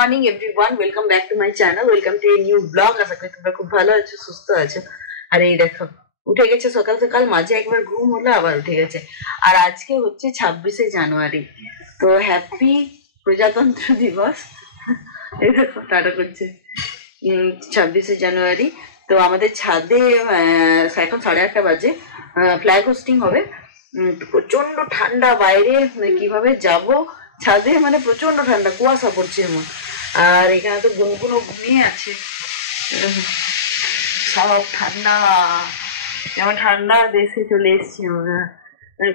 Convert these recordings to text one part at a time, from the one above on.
Morning everyone, welcome back to my channel, welcome to a new blog. আশা করি তোমরা খুব ভালো আছো, সুস্থ আছো। আর এই দেখো উঠে গেছে সকাল সকাল, মাঝে একবার ঘুম হলো আবার উঠে গেছে। আর আজকে হচ্ছে 26শে জানুয়ারি, তো হ্যাপি প্রজাতন্ত্র দিবস। এই দেখো টাটা করছে। 26শে জানুয়ারি। তো আমাদের ছাদে এখন 8:30 বাজে, ফ্ল্যাগ হোস্টিং হবে। প্রচন্ড ঠান্ডা বাইরে, কিভাবে যাব ছাদে, মানে প্রচন্ড ঠান্ডা, কুয়াশা পড়ছে এমন। আর এখানে তো গুনগুনো ঘুমিয়ে আছে, সব ঠান্ডা, যেমন ঠান্ডা দেশে চলে এসছি আমরা।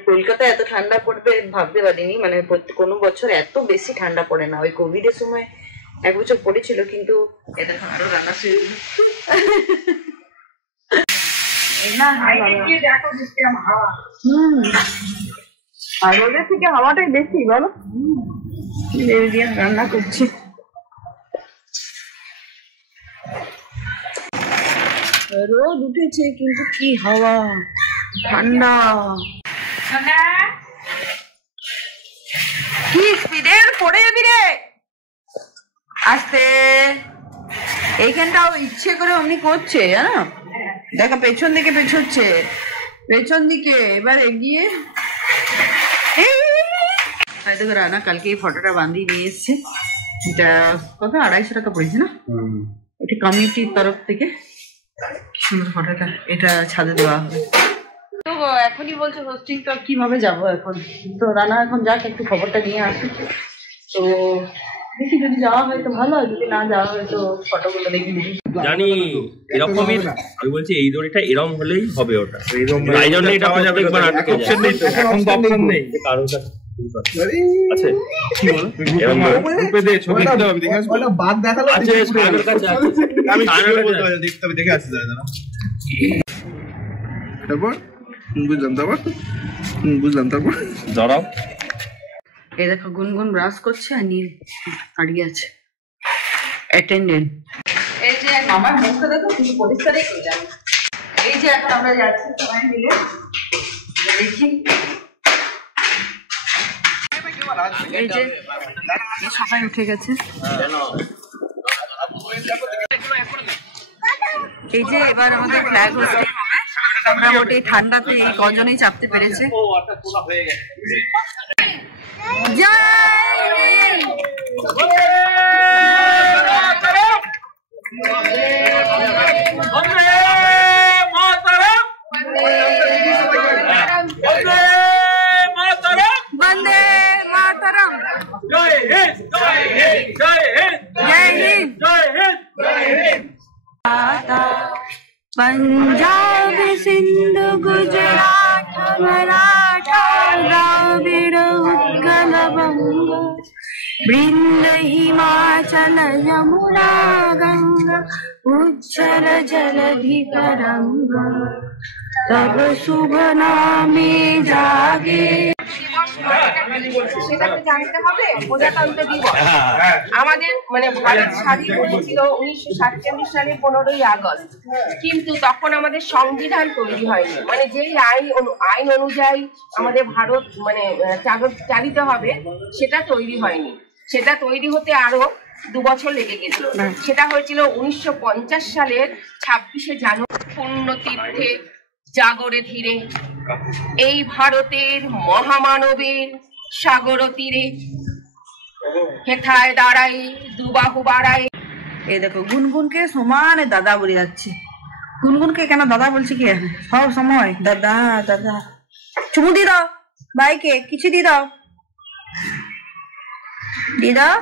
কলকাতায় এত ঠান্ডা পড়বে ভাবতে পারিনি, মানে কোনো বছর এত বেশি ঠান্ডা পড়ে না। ওই কোভিড এর সময় এক বছর পড়েছিল, কিন্তু এটা আরো রান্না শুরু। আর রোদের থেকে হাওয়াটাই বেশি, বলো। রান্না করছি। রোদ উঠেছে কিন্তু কি হাওয়া, ঠান্ডা। কি স্পিডের পড়ে যাবি রে, আস্তে। এইখানটাও ইচ্ছে করে অমনি করছে, জানো, দেখো পেছন দিকে পেছোচ্ছে, পেছন দিকে। এবার এগিয়ে দেখো রানা কালকে এই ফটোটা বাঁধিয়ে নিয়ে এসছে। এটা কত, 250 টাকা পড়েছে না? এটা কমিউনিটির তরফ থেকে। সুন্দর ফটোটা, এটা ছাদে দেওয়া হবে। তো এখনই বলছে হোস্টিং, তো কিভাবে যাবো এখন? তো রানা এখন যাক, একটু খবরটা নিয়ে আসুক। তো দেখি, যদি যাওয়া হয় তো ভালো, আর যদি না যাওয়া হয় তো ফটোগুলো দেখে নিই। জানি এরকমই, আমি বলছি এই দড়িটা এরকম হলেই হবে, ওটা তাই জন্যই যাওয়া যাবে। একবার অপশন নেই, এখন তো অপশন নেই কারো কাছে আছে। কি বল, এরকম গ্রুপে দে ছবি দিতে হবে, দেখে আসবো। ওটা বাদ দেখালো আছে, সাগর কাছে আছে। আমি সাগর বলতে হবে, দেখতে হবে, দেখে আসি দাদা। তারপর বুঝলাম তারপর দাঁড়াও। এই দেখো গুনগুন ব্রাশ করছে আর নীল দাঁড়িয়ে আছে অ্যাটেন্ডেন্ট। এই যে মামার মুখটা দেখো, কিন্তু পরিষ্কারই করে যাবে। এই যে এখন আমরা যাচ্ছি সবাই মিলে, দেখি। এই যে সবাই উঠে গেছে। এই যে এবার আমাদের ফ্ল্যাগ হোস্টিং হবে। মোটামুটি ঠান্ডাতে এই কজনেই চাপতে পেরেছে। বন্দে মাতরম, জয় হিন্দ, জয় হিন্দ, জয় হিন্দ, জয় হিন্দ, জয় হিন্দ, জয় হিন্দ। पंजाब सिंध गुजरात मराठा द्राविड़ उत्कल बंग बृंद हिमाचल यमुना गंगा उज्जल जलधि तरंग तब शुभ नामे जागे। সেটাকে জানতে হবে। প্রজাতন্ত্র দিবস আমাদের মানে ভারত স্বাধীন হয়েছিল 1947 সালের 15ই আগস্ট, কিন্তু তখন আমাদের সংবিধান তৈরি হয়নি। মানে যেই আইন অনুযায়ী আমাদের ভারত মানে চালিত হবে, সেটা তৈরি হয়নি। সেটা তৈরি হতে আরো 2 বছর লেগে গেছিল। সেটা হয়েছিল 1950 সালের 26শে জানুয়ারি পুণ্যতীর্থে জাগরে ধীরে এই ভারতের মহামানবের সাগর তীরে হেথায় দাঁড়াই দুবাহু বাড়াই। এই দেখো গুনগুনকে সমানে দাদা বলে যাচ্ছে। গুনগুনকে কেন দাদা বলছে কি সব সময়? দাদা দাদা, চুমু দিয়ে দাও ভাইকে, কিছু দিয়ে দাও, দিয়ে দাও।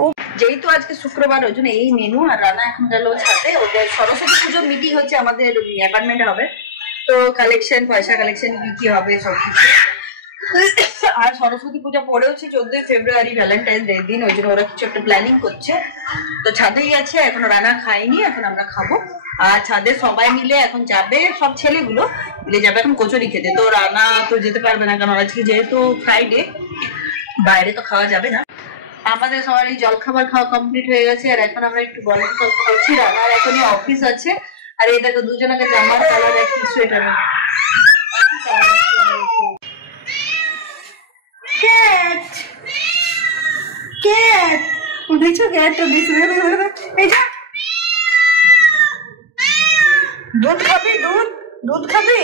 ও যেহেতু আজকে শুক্রবার, ওই জন্য এই মেনু। আর রানা এখন গেল ছাদে, ওদের সরস্বতী পুজোর মিটিং হচ্ছে আমাদের অ্যাপার্টমেন্টে হবে। তো কালেকশন, পয়সা কালেকশন কি হবে সবকিছু। আর সরস্বতী পূজা পড়েও 14ই ফেব্রুয়ারি ভ্যালেন্টাইন ডে দিন, ওই জন্য ওরা কিছু একটা প্ল্যানিং করছে। তো ছাদেই আছে, এখন রানা খাইনি, এখন আমরা খাবো। আর ছাদে সবাই মিলে এখন যাবে, সব ছেলেগুলো মিলে যাবে এখন কচুরি খেতে। তো রানা তো যেতে পারবে না, কারণ আজকে যেহেতু ফ্রাইডে, বাইরে তো খাওয়া যাবে না। আমাদের সবারই জলখাবার খাওয়া কমপ্লিট হয়ে গেছে, আর এখন আমরা একটু গল্প করছি। রানার এখনই অফিস আছে। আর এই দেখো দুজনকে জামার কালার, একটি সোয়েটার। Cat! Cat! দেখছো গ্যাসটা দিয়েছে, এই যা দুধ খাবি, দুধ খাবি,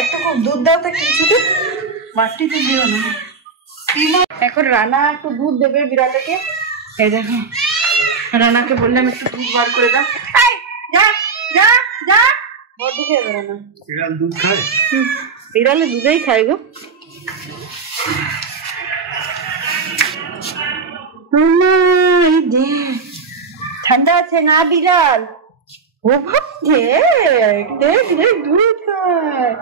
একটু খুব দুধ দাও তো কিছুতে, মাটিতে দিও না। এখন রানা একটু দুধ দেবে বিড়ালকে। এই দেখো রানাকে বললাম একটু দুধ বার করে দাও। যা যা যা, বড্ড খেয়ে যাবে রানা। বিড়াল দুধ খায়? বিড়ালে দুধেই খায় গো। ঠান্ডা আছে না বিড়াল? ও ভাবছে দুধ খায়,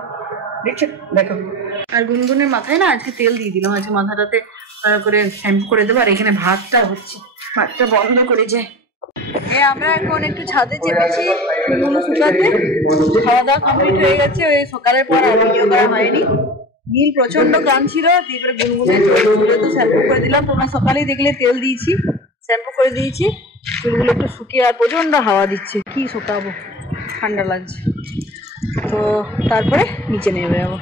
দেখছো দেখো। আর গুনগুনের মাথায় না আজকে তেল দিয়ে দিলাম, আজকে মাথাটাতে করে শ্যাম্পু করে দেবো। আর এখানে ভাতটা হচ্ছে, ভাতটা বন্ধ করে যায়। আমরা এখন একটু ছাদে চেপেছি চুলগুলো শুকাতে। খাওয়া দাওয়া কমপ্লিট হয়ে গেছে, ওই সকালের পর আর ভিডিও করা হয়নি। নীল প্রচন্ড গান ছিল, তারপরে গুনগুনের চুলে তো শ্যাম্পু করে দিলাম। তোমরা সকালেই দেখলে তেল দিয়েছি, শ্যাম্পু করে দিয়েছি। চুলগুলো একটু শুকিয়ে, আর প্রচন্ড হাওয়া দিচ্ছে, কি শুকাবো, ঠান্ডা লাগছে। তো তারপরে নিচে নেমে যাবো।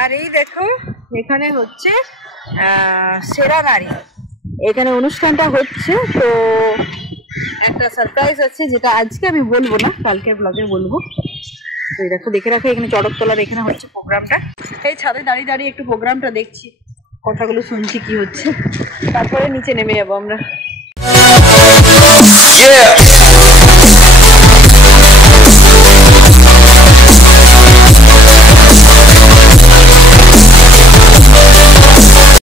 আর এই দেখো এখানে হচ্ছে সেরা নারী, এখানে অনুষ্ঠানটা হচ্ছে। তো একটা সারপ্রাইজ আছে, যেটা আজকে আমি বলবো না, কালকের ব্লগে বলবো। তো এই দেখো, দেখে রাখো, এখানে চড়কতলার এখানে হচ্ছে প্রোগ্রামটা। এই ছাদে দাঁড়িয়ে দাঁড়িয়ে একটু প্রোগ্রামটা দেখছি, কথাগুলো শুনছি কি হচ্ছে। তারপরে নিচে নেমে যাবো আমরা।